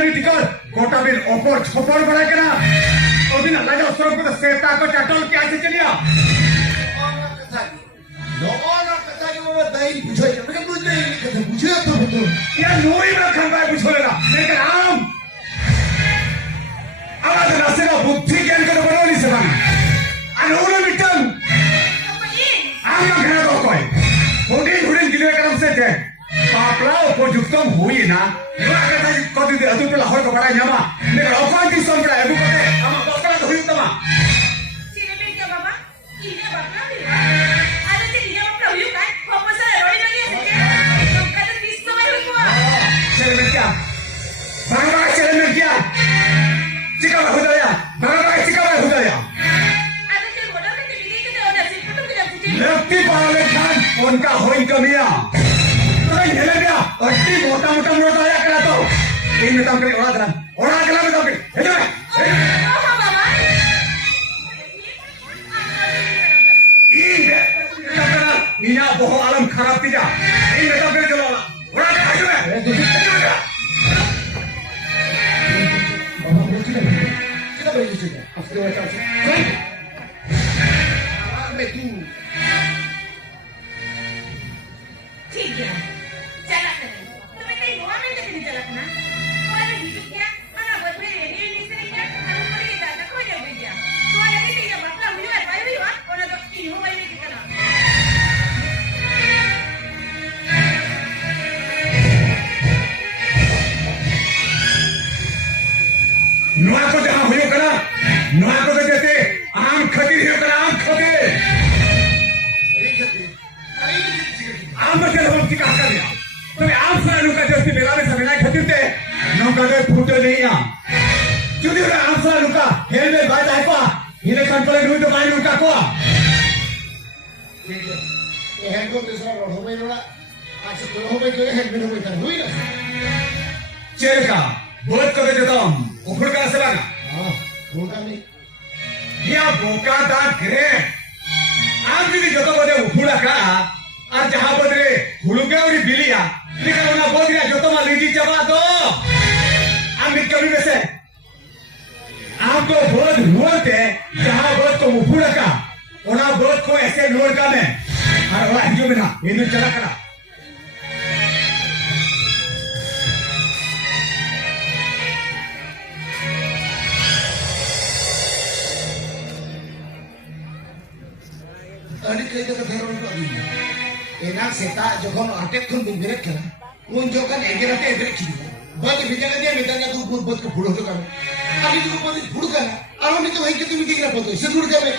ᱵᱤᱞᱟᱹᱱᱤ ᱴᱤᱠᱟᱹ गोटा बिन ᱚᱯᱚᱨ ᱪᱷᱚᱯᱚᱨ ᱵᱟᱲᱟᱭ ᱠᱟᱱᱟ ᱚᱵᱤᱱᱟᱜ ᱞᱟᱡᱟᱣ ᱥᱚᱨᱚᱢ ᱠᱚᱫᱚ ᱥᱮᱛᱟ ᱠᱚ ᱪᱟᱴᱚᱞ ᱠᱮᱜᱼᱟ ᱥᱮ ᱪᱮᱫ ᱭᱟ नौना कथा के बाबा दाई बुझाई लेकिन बुझ नहीं कथा बुझे तो बतो या नोई में खान बाय बुझोलेगा लेकिन आम आवाज रास्ते का बुद्धि ज्ञान को बनवली से बना अनोले मिटन आम ना घना तो कोई होडी घुड़ी गिले करम से थे पापला उपयुक्तम हुई ना यो कथा कदी दे अदु पेला होय को बड़ा न्यामा लेकिन अकोन की सोमड़ा एबु कोते हम बकरा तो हुई तमा सिने क्या बाबा इने बापरा दिला अरे ते इने बापरा हुई काय खोपसा रोडी लगी है का तो 30 समय हुआ चल में क्या भगवान चल में क्या चिका हो जाया भगवान चिका हो जाया अरे ते मोटर के लिए के होना से फोटो के जाती व्यक्ति पाले खान उनका होई कमिया तो ये ले गया अट्टी मोटा मोटा मोटा आया करा तो इन में तम करे ओड़ा करा में तम करे हे जा हां बाबा इन करा मीना बहु आलम खराब तिजा इन में तम करे चलो ओड़ा के आजू है बाबा बोलती है कितना बड़ी चीज है उसके वजह से मैं तू ठीक है चला कर तुम्हें कहीं गोवा में तक नहीं चला ना और हिजू क्या ana buat beli ini sini kan aku beli dah tak kau jadi dia tu ada ni dia bapak huyu kan bayu huyu kan orang tu ini huyu ni kita nak नोआ को जहां हुयो करा नोआ को तो जैसे आम खती हुयो करा आम खते अरे कहते अरे आम बचे हम चिका कर दिया तो आम सारा लुका जैसे मेला में समेला खती थे नौका दे फूटे नहीं आ जुदी रे आम सारा लुका हेल में बाय जाए को इने कान पले नुई तो बाय लुका को ठीक है ये हैंड को दूसरा रोड हो गई रोड़ा आज तो हो गई तो हैंड में हो गई था हुई ना चेका बहुत करे जतम उखड़ का से लगा हां बोलता नहीं या बोका दा ग्रेट आम भी जतो बदे उखुड़ा का और जहां बदरे हुलुके और बिलिया लेकिन उना बोदिया जतो मा लीजी चबा दो आम भी कभी में से आपको बोध नोते जहां बोध को उखुड़ा का उना बोध को ऐसे नोर का में और वाला हिजो में ना इनु चला करा अड़ी कई तो फेरों को अभी एना सेता जखन अटक खन बिन ब्रेक करा उन जखन एगेरते ब्रेक छी बद बिजल दिया मेदाना तू बद को फुड़ो तो कर अभी तू बद फुड़ कर और नहीं तो वही के तुम दिखना पतो से दूर जावे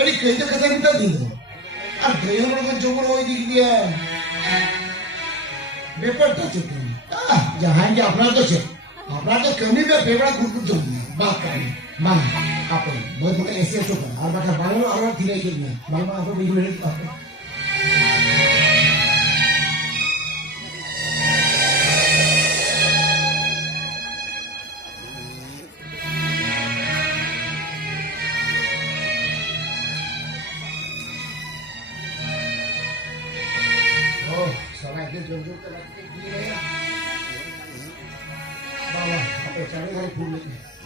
अड़ी कई तो कथा मिटा दी दो और गयो मन को जो होई दिख दिया बेपर तो चुप जहां के अपना तो छे अपना तो कमी में बेवड़ा कुछ जो बात करनी मां आपन बहुत बड़ा ऐसे तो कर और बाका बालो और धीरे के लिए मामा आपको बिल्कुल नहीं आपको ओ सारा के जोर जोर के लगते दिए बाबा आप चारे घर फूल लेके